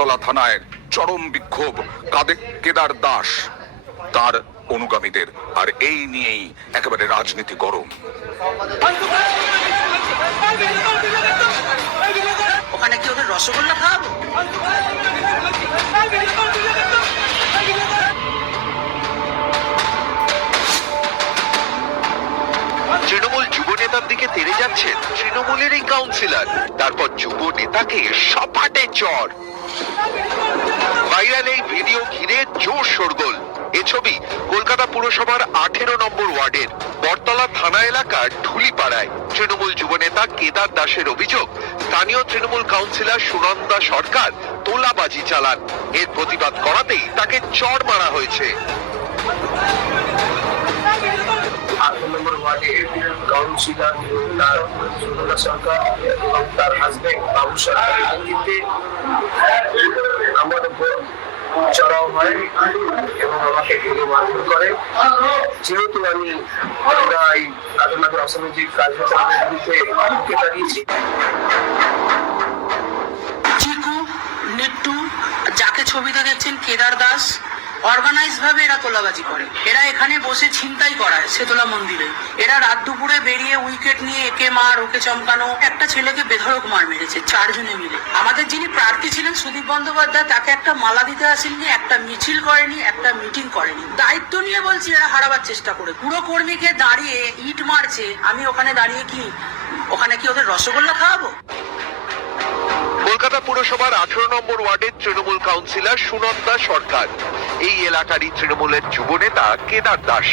বটতলা থানায় চরম বিক্ষোভ কেদার দাস তার অনুগামীদের, আর এই নিয়েই একেবারে রাজনীতি গরম। ওখানে কি ওদের রসগোল্লা খাওয়াবো? তৃণমূল যুব নেতার দিকে তেড়ে যাচ্ছেন তৃণমূলের এই কাউন্সিলর, তারপর যুব নেতাকে সপাটে চর। ভাইরাল এই ভিডিও ঘিরে জোর শোরগোল। এ ছবি কলকাতা পুরসভার 18 নম্বর ওয়ার্ডের বটতলা থানা এলাকার ঢুলিপাড়ায়। তৃণমূল যুব নেতা কেদার দাসের অভিযোগ, স্থানীয় তৃণমূল কাউন্সিলর সুনন্দা সরকার তোলাবাজি চালান। এর প্রতিবাদ করাতেই তাকে চড় মারা হয়েছে। 18 নম্বর ওয়ার্ডের কাউন্সিলর সুনন্দা সরকার এবং তার হাজবেন্ড বাবু সরকারের নেতৃত্বে আমার উপর চড়াও হয় এবং আমাকে ঢেলে মারধর করে। যেহেতু আমি এই আদালতের অসামাজিক কার্যকলাপের বিরুদ্ধে রুখে দাঁড়িয়েছি, চিকু, নিট্টু, যাকে ছবিতে দেখছেন কেদার দাস, অর্গানাইজ ভাবে এরা তোলাবাজি করে। এরা এখানে বসে ছিনতাই করায় শেতলা মন্দিরে। এরা রাত দুপুরে বেরিয়ে উইকেট নিয়ে একে মার ওকে চমকানো, একটা ছেলেকে বেধড়ক মার মেরেছে 4 জনে মিলে। আমাদের যিনি প্রার্থী ছিলেন সুদীপ বন্দ্যোপাধ্যায়, তাকে একটা মালা দিতে আসেননি, একটা মিছিল করেনি, একটা মিটিং করেনি। দায়িত্ব নিয়ে বলছি এরা হারাবার চেষ্টা করে। পুরো কর্মীকে দাঁড়িয়ে ইট মারছে, আমি ওখানে দাঁড়িয়ে ওখানে কি ওদের রসগোল্লা খাওয়াবো? কলকাতা পুরসভার 18 নম্বর ওয়ার্ডের তৃণমূল কাউন্সিলর সুনন্দা সরকার, এই এলাকারই তৃণমূলের যুব নেতা কেদার দাস।